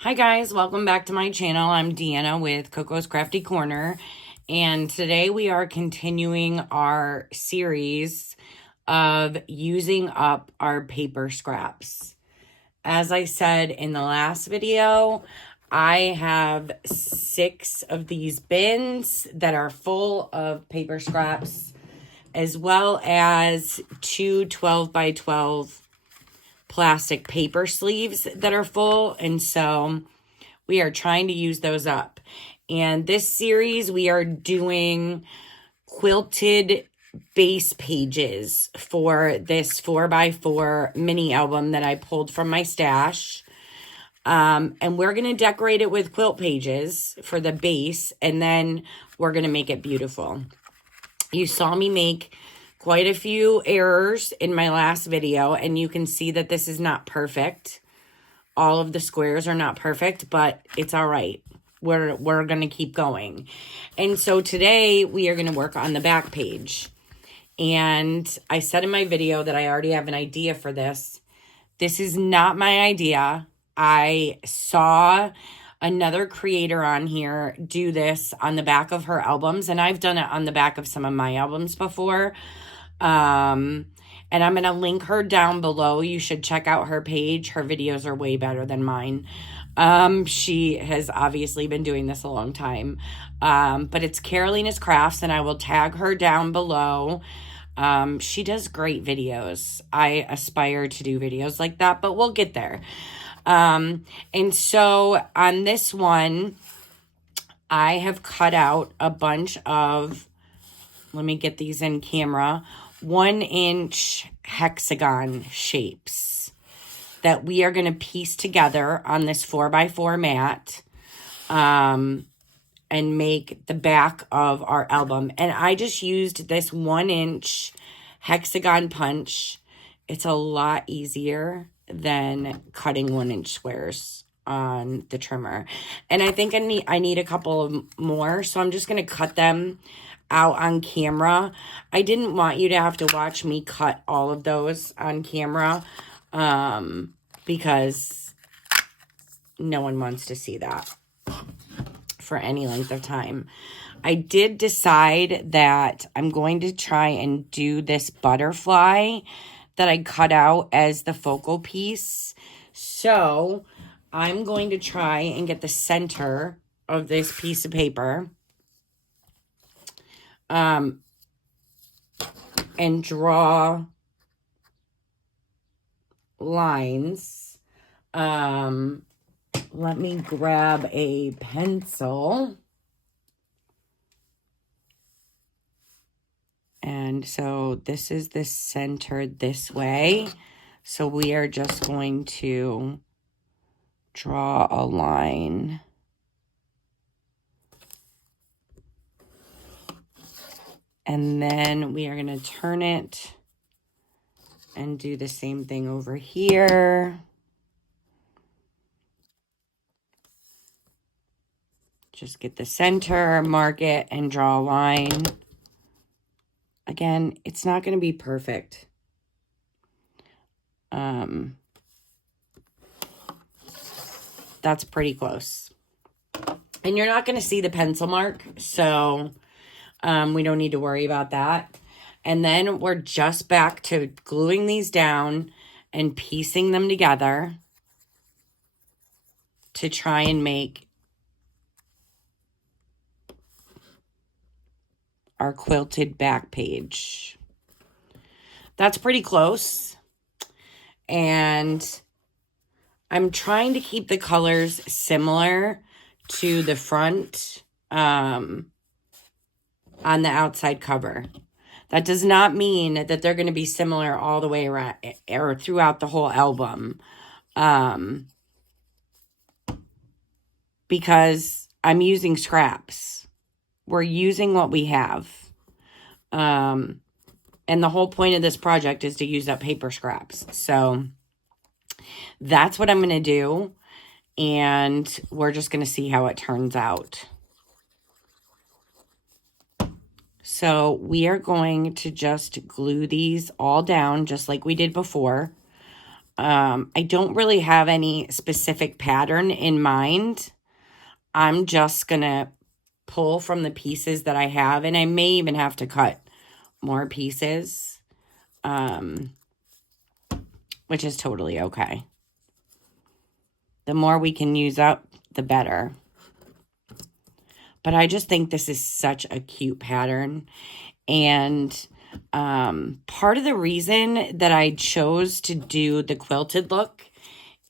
Hi guys, welcome back to my channel. I'm Deanna with Coco's Crafty Corner, and today we are continuing our series of using up our paper scraps. As I said in the last video, I have 6 of these bins that are full of paper scraps, as well as 2 12 by 12 plastic paper sleeves that are full, and so we are trying to use those up. And this series, we are doing quilted base pages for this 4x4 mini album that I pulled from my stash. And we're going to decorate it with quilt pages for the base, and then we're going to make it beautiful. You saw me make quite a few errors in my last video, and you can see that this is not perfect. All of the squares are not perfect, but it's all right. We're going to keep going. And so today we are going to work on the back page. And I said in my video that I already have an idea for this. This is not my idea. I saw another creator on here do this on the back of her albums, and I've done it on the back of some of my albums before. And I'm going to link her down below. You should check out her page. Her videos are way better than mine. She has obviously been doing this a long time. But it's Carolina's Crafts, and I will tag her down below. She does great videos. I aspire to do videos like that, but we'll get there. And so on this one, I have cut out a bunch of, let me get these in camera, 1-inch hexagon shapes that we are going to piece together on this 4x4 mat, and make the back of our album. And I just used this 1-inch hexagon punch. It's a lot easier than cutting 1-inch squares on the trimmer. And I think I need a couple of more, so I'm just going to cut them out on camera. I didn't want you to have to watch me cut all of those on camera, because no one wants to see that for any length of time. I did decide that I'm going to try and do this butterfly that I cut out as the focal piece. So I'm going to try and get the center of this piece of paper, and draw lines. Let me grab a pencil. And so this is the center this way. So we are just going to draw a line. And then we are going to turn it and do the same thing over here. Just get the center, mark it, and draw a line. Again, it's not going to be perfect. That's pretty close. And you're not going to see the pencil mark, so we don't need to worry about that. And then we're just back to gluing these down and piecing them together to try and make our quilted back page. That's pretty close. And I'm trying to keep the colors similar to the front, on the outside cover. That does not mean that they're going to be similar all the way around or throughout the whole album. Because I'm using scraps. We're using what we have. And the whole point of this project is to use up paper scraps. So that's what I'm going to do. And we're just going to see how it turns out. So we are going to just glue these all down just like we did before. I don't really have any specific pattern in mind. I'm just going to pull from the pieces that I have, and I may even have to cut more pieces, which is totally okay. The more we can use up, the better. But I just think this is such a cute pattern. And part of the reason that I chose to do the quilted look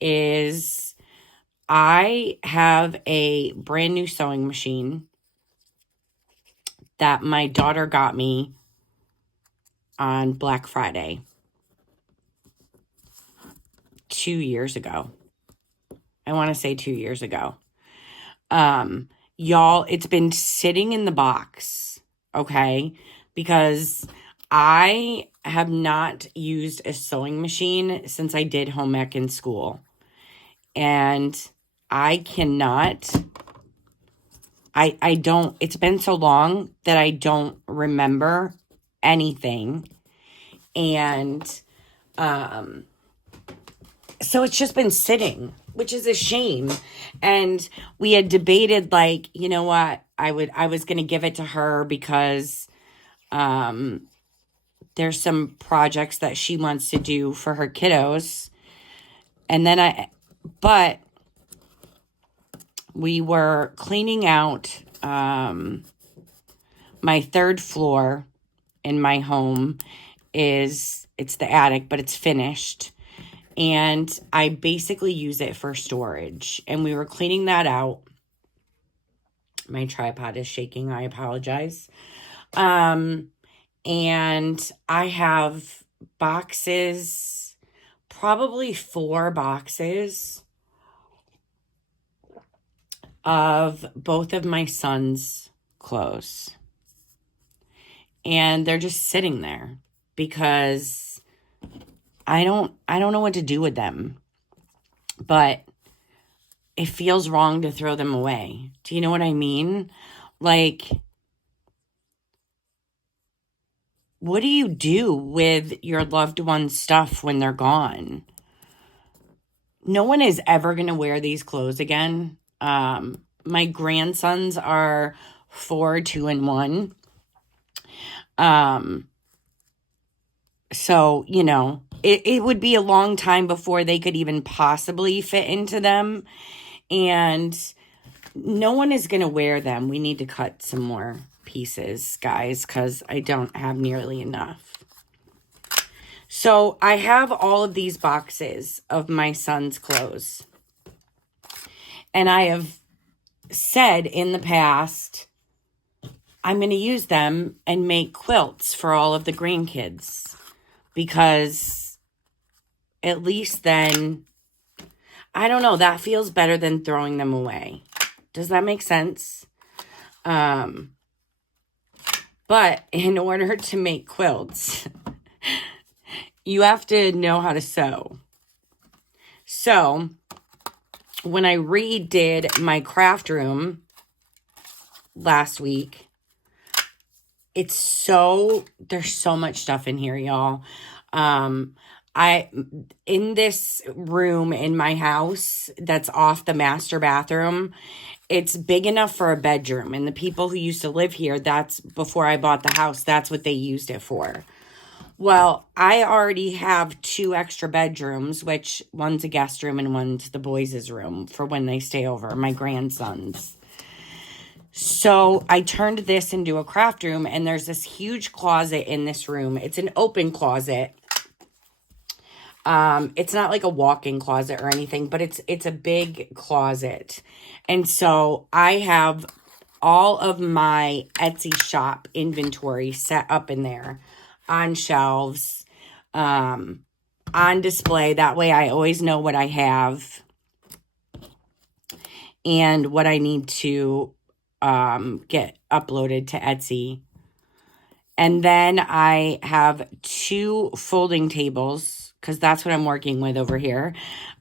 is I have a brand new sewing machine that my daughter got me on Black Friday 2 years ago. I want to say 2 years ago. Y'all, it's been sitting in the box, okay? Because I have not used a sewing machine since I did home ec in school. And I cannot, I don't, it's been so long that I don't remember anything. And, so it's just been sitting, which is a shame. And we had debated, like, you know what, I was going to give it to her because, there's some projects that she wants to do for her kiddos. And then but we were cleaning out my third floor in my home. It's the attic, but it's finished. And I basically use it for storage. And we were cleaning that out. My tripod is shaking. I apologize. And I have boxes, probably 4 boxes of both of my son's clothes. And they're just sitting there because I don't know what to do with them. But it feels wrong to throw them away. Do you know what I mean? Like, what do you do with your loved one's stuff when they're gone? No one is ever going to wear these clothes again. My grandsons are 4, 2, and 1. So, you know, it would be a long time before they could even possibly fit into them. And no one is going to wear them. We need to cut some more pieces, guys, because I don't have nearly enough. So I have all of these boxes of my son's clothes. And I have said in the past, I'm going to use them and make quilts for all of the grandkids. Because at least then, I don't know, that feels better than throwing them away. Does that make sense? But in order to make quilts, you have to know how to sew. So, when I redid my craft room last week, there's so much stuff in here, y'all. In this room in my house that's off the master bathroom, it's big enough for a bedroom. And the people who used to live here, that's before I bought the house, that's what they used it for. Well, I already have 2 extra bedrooms, which one's a guest room and one's the boys' room for when they stay over, my grandsons. So I turned this into a craft room, and there's this huge closet in this room. It's an open closet. It's not like a walk-in closet or anything, but it's a big closet. And so I have all of my Etsy shop inventory set up in there on shelves, on display. That way I always know what I have and what I need to get uploaded to Etsy. And then I have 2 folding tables, because that's what I'm working with over here,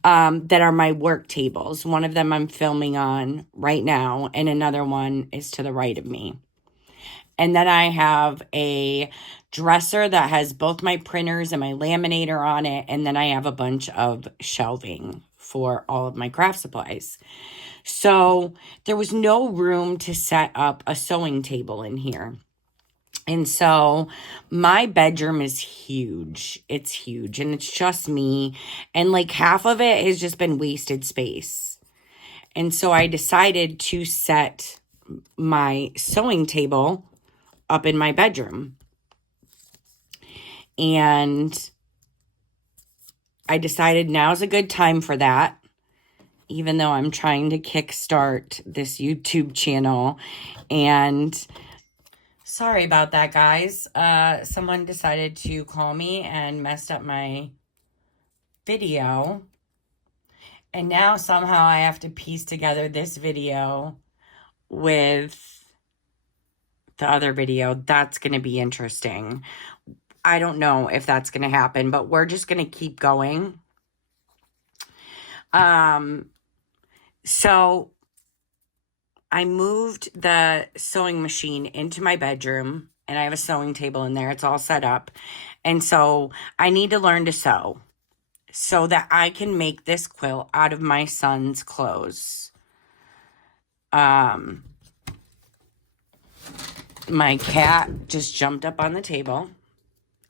that are my work tables. One of them I'm filming on right now, and another one is to the right of me. And then I have a dresser that has both my printers and my laminator on it. And then I have a bunch of shelving for all of my craft supplies. So there was no room to set up a sewing table in here. And so my bedroom is huge. It's huge and it's just me. And like half of it has just been wasted space. And so I decided to set my sewing table up in my bedroom. And I decided now's a good time for that, even though I'm trying to kickstart this YouTube channel. And sorry about that, guys. Someone decided to call me and messed up my video. And now somehow I have to piece together this video with the other video. That's going to be interesting. I don't know if that's going to happen, but we're just going to keep going. So I moved the sewing machine into my bedroom, and I have a sewing table in there. It's all set up. And so I need to learn to sew so that I can make this quilt out of my son's clothes. My cat just jumped up on the table.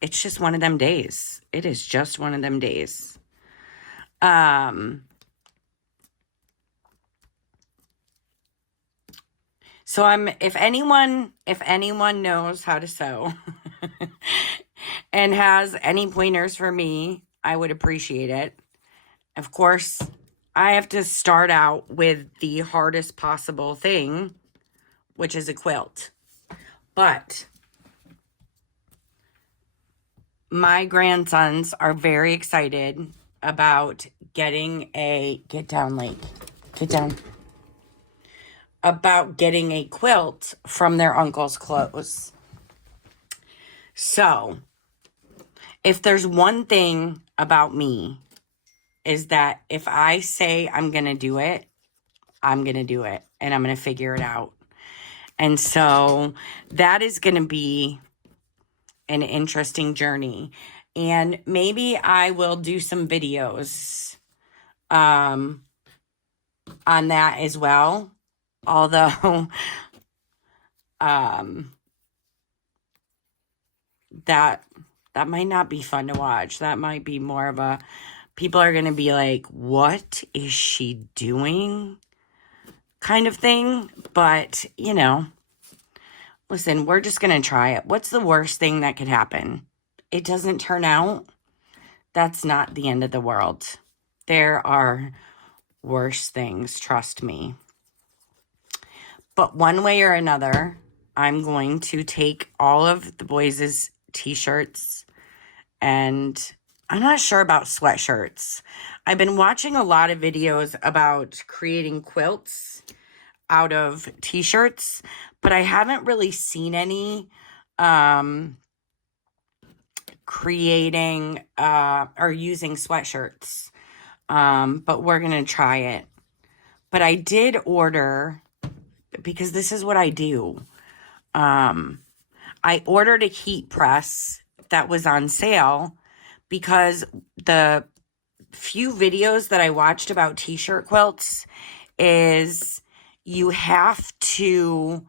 It's just one of them days. It is just one of them days. So if anyone knows how to sew and has any pointers for me, I would appreciate it. Of course, I have to start out with the hardest possible thing, which is a quilt. But my grandsons are very excited about getting get down, Lake. Get down. About getting a quilt from their uncle's clothes. So, if there's one thing about me, is that if I say I'm going to do it, I'm going to do it. And I'm going to figure it out. And so, that is going to be an interesting journey. And maybe I will do some videos on that as well. Although that might not be fun to watch. That might be more of a, people are going to be like, what is she doing? Kind of thing. But, you know, listen, we're just going to try it. What's the worst thing that could happen? It doesn't turn out. That's not the end of the world. There are worse things, trust me. But one way or another, I'm going to take all of the boys' t-shirts, and I'm not sure about sweatshirts. I've been watching a lot of videos about creating quilts out of t-shirts, but I haven't really seen any creating or using sweatshirts. But we're going to try it. But I did order, because this is what I do. I ordered a heat press that was on sale because the few videos that I watched about t-shirt quilts is you have to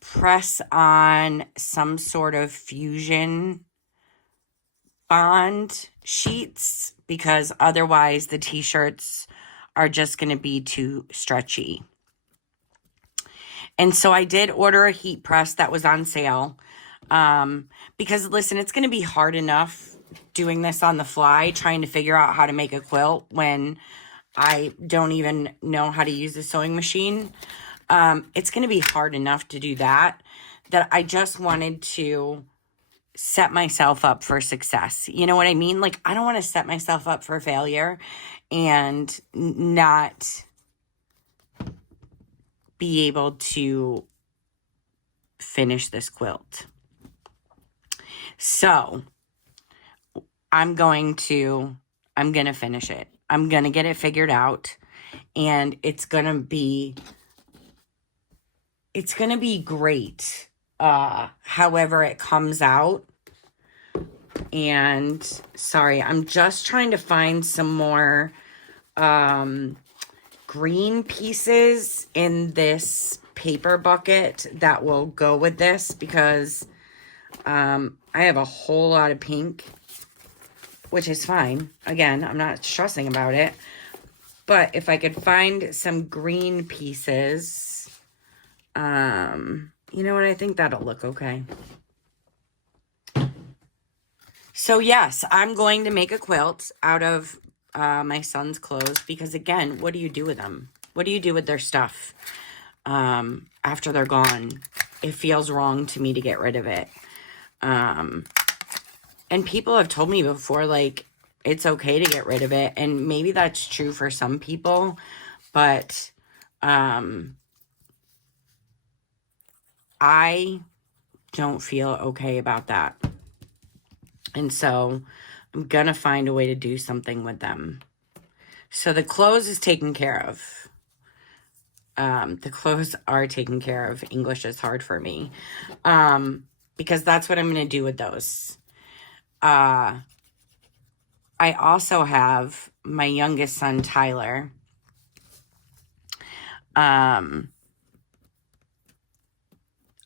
press on some sort of fusion bond sheets, because otherwise the t-shirts are just going to be too stretchy. And so I did order a heat press that was on sale. Because listen, it's going to be hard enough doing this on the fly, trying to figure out how to make a quilt when I don't even know how to use a sewing machine. It's going to be hard enough to do that I just wanted to set myself up for success. You know what I mean? Like, I don't want to set myself up for failure and not be able to finish this quilt. So I'm going to finish it. I'm going to get it figured out, and it's going to be great. however it comes out. And sorry, I'm just trying to find some more green pieces in this paper bucket that will go with this, because I have a whole lot of pink, which is fine. Again, I'm not stressing about it. But if I could find some green pieces, you know what? I think that'll look okay. So yes, I'm going to make a quilt out of my son's clothes, because again, what do you do with them? What do you do with their stuff after they're gone? It feels wrong to me to get rid of it. And people have told me before, like, it's okay to get rid of it. And maybe that's true for some people, but I don't feel okay about that. And so I'm going to find a way to do something with them. So the clothes is taken care of. The clothes are taken care of. English is hard for me. Because that's what I'm going to do with those. I also have my youngest son, Tyler. I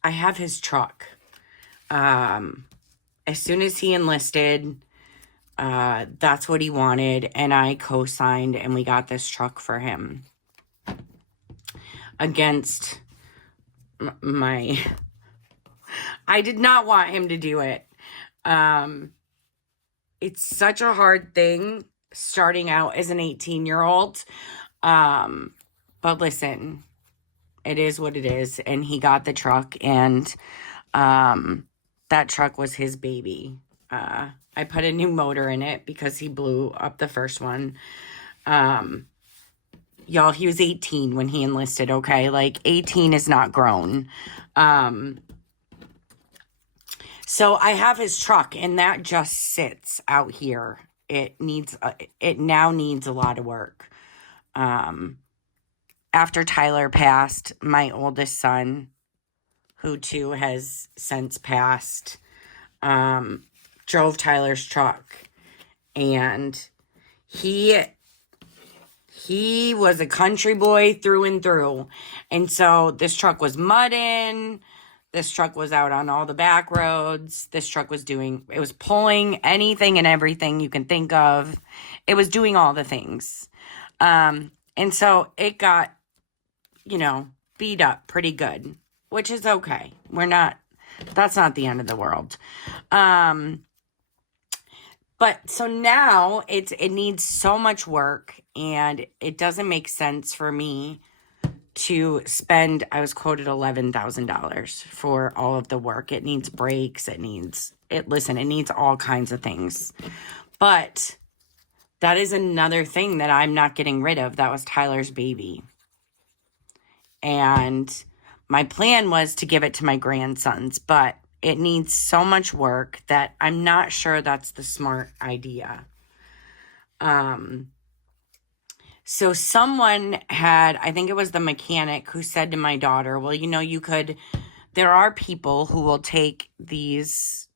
have his truck. As soon as he enlisted, that's what he wanted, and I co-signed, and we got this truck for him. Against my... I did not want him to do it. It's such a hard thing starting out as an 18-year-old. But listen, it is what it is, and he got the truck, and that truck was his baby. I put a new motor in it because he blew up the first one. Y'all, he was 18 when he enlisted, okay? Like, 18 is not grown. So I have his truck, and that just sits out here. It now needs a lot of work. After Tyler passed, my oldest son, who too has since passed, drove Tyler's truck, and he was a country boy through and through. And so this truck was mudding. This truck was out on all the back roads. This truck was it was pulling anything and everything you can think of. It was doing all the things. And so it got, beat up pretty good, which is okay. That's not the end of the world. But so now it needs so much work, and it doesn't make sense for me to spend, I was quoted $11,000 for all of the work. It needs brakes. It needs all kinds of things. But that is another thing that I'm not getting rid of. That was Tyler's baby. And my plan was to give it to my grandsons, but it needs so much work that I'm not sure that's the smart idea. So someone I think it was the mechanic who said to my daughter, well, there are people who will take vehicles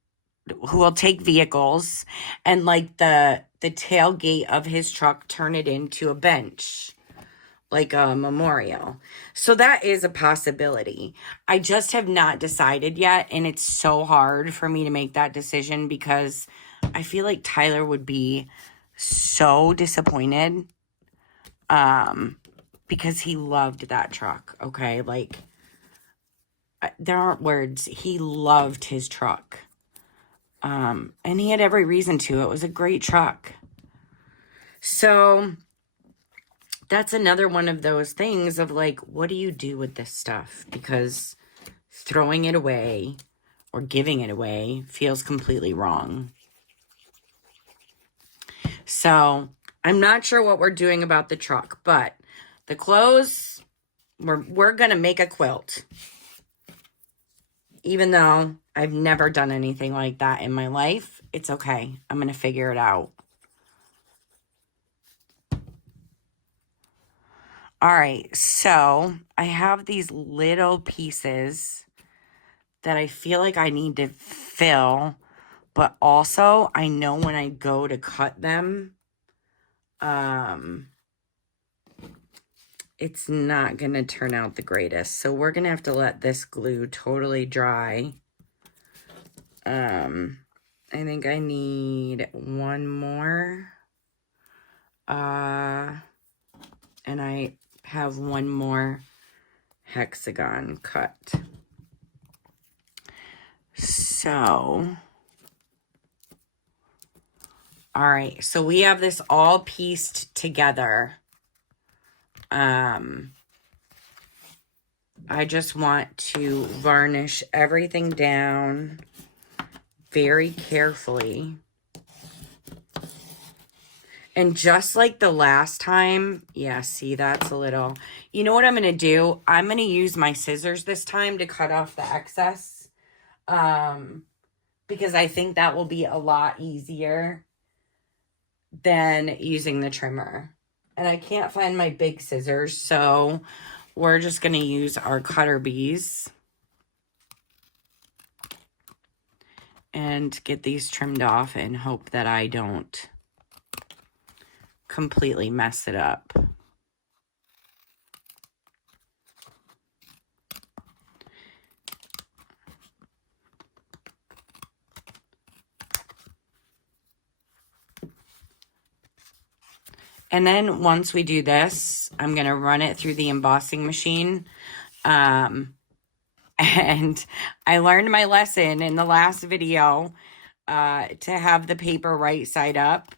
and, like, the tailgate of his truck, turn it into a bench, like a memorial. So that is a possibility. I just have not decided yet, and it's so hard for me to make that decision because I feel like Tyler would be so disappointed because he loved that truck, okay? Like, there aren't words. He loved his truck. And he had every reason to. It was a great truck. So that's another one of those things of, like, what do you do with this stuff? Because throwing it away or giving it away feels completely wrong. So I'm not sure what we're doing about the truck, but the clothes, we're going to make a quilt. Even though I've never done anything like that in my life, it's okay. I'm going to figure it out. All right, so I have these little pieces that I feel like I need to fill, but also I know when I go to cut them, it's not going to turn out the greatest. So we're going to have to let this glue totally dry. I think I need one more. And I have one more hexagon cut. So, all right. So we have this all pieced together. I just want to varnish everything down very carefully. And just like the last time, yeah, see, that's a little, you know what I'm going to do? I'm going to use my scissors this time to cut off the excess. Because I think that will be a lot easier than using the trimmer. And I can't find my big scissors, so we're just going to use our cutter bees and get these trimmed off and hope that I don't completely mess it up. And then once we do this, I'm going to run it through the embossing machine. And I learned my lesson in the last video to have the paper right side up.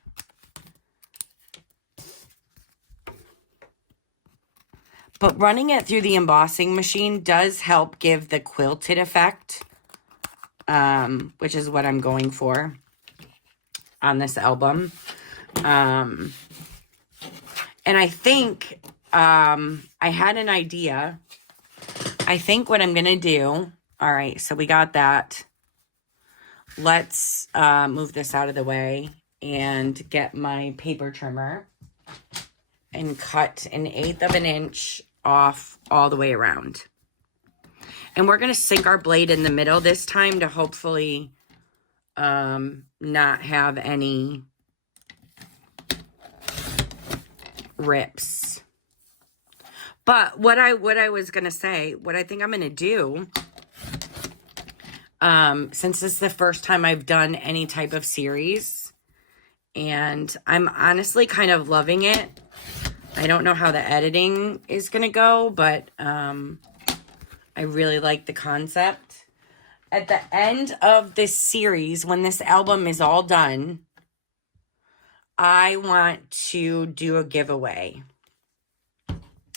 But running it through the embossing machine does help give the quilted effect, which is what I'm going for on this album. And I think I had an idea. I think what I'm going to do, all right, so we got that. Let's move this out of the way and get my paper trimmer and cut 1/8 of an inch off all the way around. And we're going to sink our blade in the middle this time to hopefully not have any rips. But what I was going to say, what I think I'm going to do, since this is the first time I've done any type of series, and I'm honestly kind of loving it. I don't know how the editing is going to go, but I really like the concept. At the end of this series, when this album is all done, I want to do a giveaway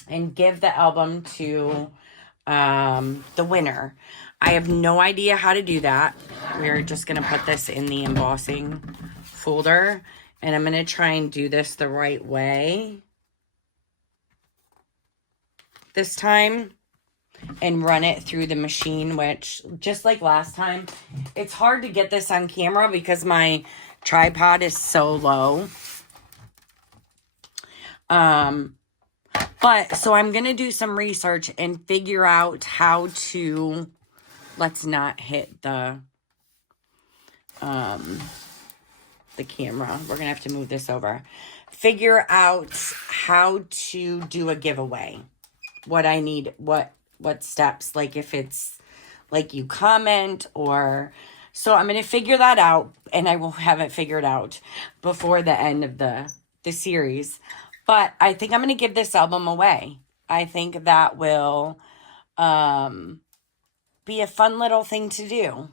and give the album to the winner. I have no idea how to do that. We're just going to put this in the embossing folder, and I'm going to try and do this the right way this time and run it through the machine, which, just like last time, it's hard to get this on camera because my tripod is so low. But so I'm going to do some research and figure out how to, let's not hit the camera. We're going to have to move this over. Figure out how to do a giveaway. What I need, what steps, like if it's like you comment or, so I'm going to figure that out, and I will have it figured out before the end of the series. But I think I'm going to give this album away. I think that will be a fun little thing to do.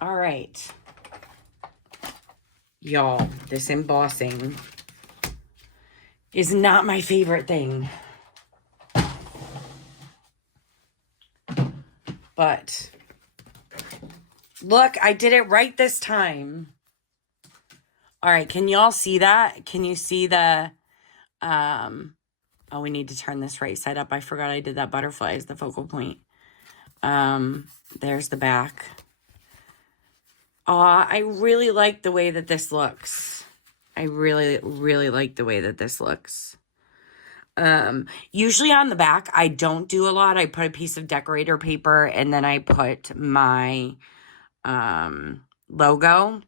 All right. Y'all, this embossing is not my favorite thing. But look, I did it right this time. All right, can y'all see that? Can you see the, oh, we need to turn this right side up. I forgot I did that butterfly as the focal point. There's the back. I really like the way that this looks. I really, really like the way that this looks. Usually on the back, I don't do a lot. I put a piece of decorator paper and then I put my logo.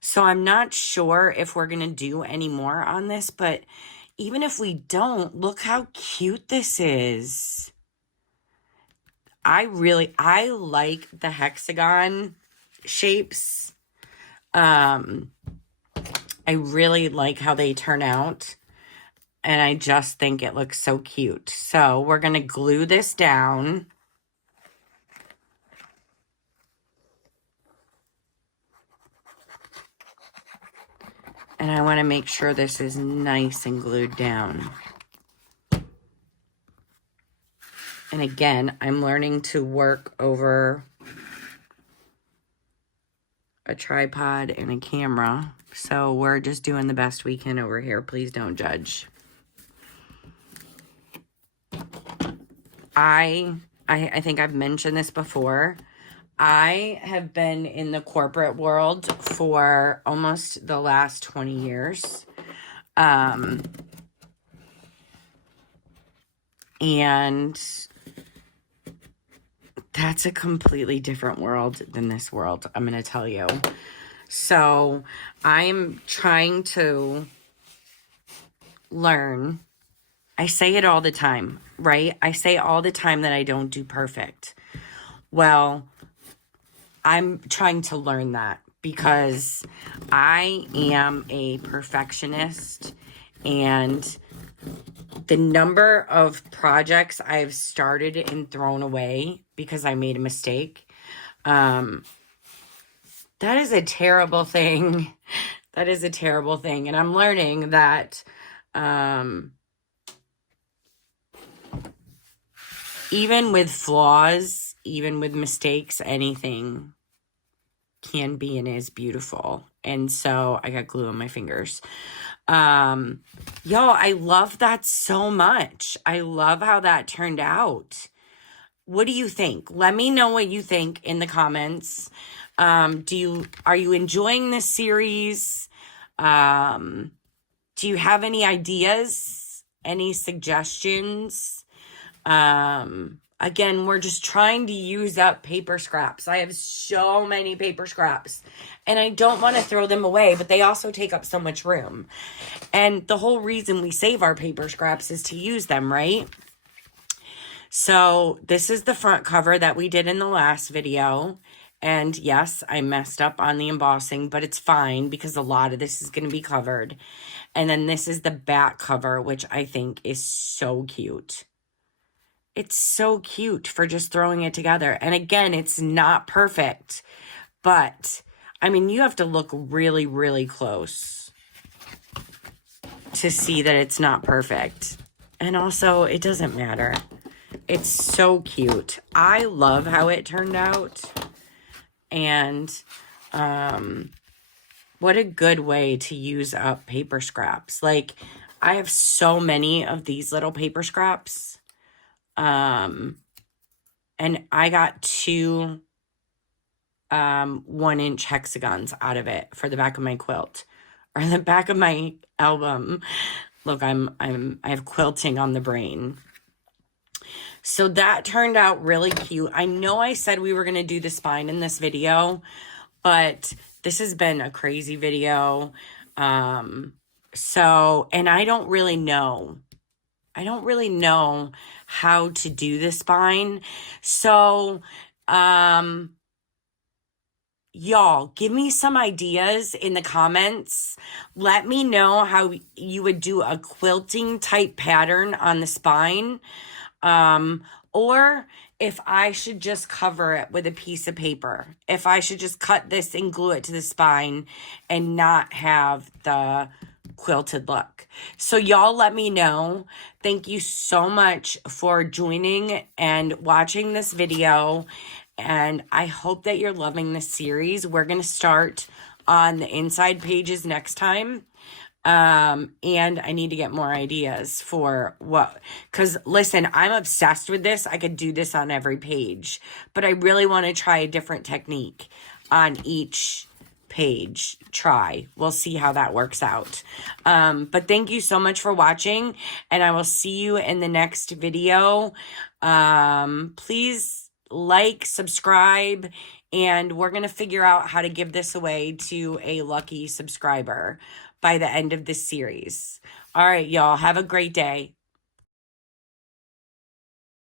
So I'm not sure if we're going to do any more on this, but even if we don't, look how cute this is. I like the hexagon shapes. I really like how they turn out. And I just think it looks so cute. So we're going to glue this down. And I want to make sure this is nice and glued down. And again, I'm learning to work over a tripod and a camera. So we're just doing the best we can over here. Please don't judge. I think I've mentioned this before. I have been in the corporate world for almost the last 20 years. And that's a completely different world than this world, I'm going to tell you. So I'm trying to learn. I say it all the time, right? I say all the time that I don't do perfect. Well, I'm trying to learn that because I am a perfectionist, and the number of projects I've started and thrown away because I made a mistake, that is a terrible thing. That is a terrible thing. And I'm learning that even with flaws, even with mistakes, anything can be and is beautiful. And so I got glue on my fingers. Y'all, I love that so much. I love how that turned out. What do you think? Let me know what you think in the comments. Are you enjoying this series? Do you have any ideas? Any suggestions? Again, we're just trying to use up paper scraps. I have so many paper scraps and I don't want to throw them away, but they also take up so much room. And the whole reason we save our paper scraps is to use them, right? So this is the front cover that we did in the last video. And yes, I messed up on the embossing, but it's fine because a lot of this is going to be covered. And then this is the back cover, which I think is so cute. It's so cute for just throwing it together. And again, it's not perfect, but I mean, you have to look really, really close to see that it's not perfect. And also, it doesn't matter. It's so cute. I love how it turned out. And what a good way to use up paper scraps. Like, I have so many of these little paper scraps. And I got 2 1-inch hexagons out of it for the back of my quilt, or the back of my album. Look, I have quilting on the brain. So that turned out really cute. I know I said we were going to do the spine in this video, but this has been a crazy video. And I don't really know. How to do the spine. So, y'all, give me some ideas in the comments. Let me know how you would do a quilting type pattern on the spine. Or if I should just cover it with a piece of paper. If I should just cut this and glue it to the spine and not have the quilted look. So y'all let me know. Thank you so much for joining and watching this video. And I hope that you're loving this series. We're going to start on the inside pages next time. And I need to get more ideas for what, because listen, I'm obsessed with this. I could do this on every page, but I really want to try a different technique on each page try. We'll see how that works out. But thank you so much for watching, and I will see you in the next video. Please like, subscribe, and we're going to figure out how to give this away to a lucky subscriber by the end of this series. All right, y'all, have a great day.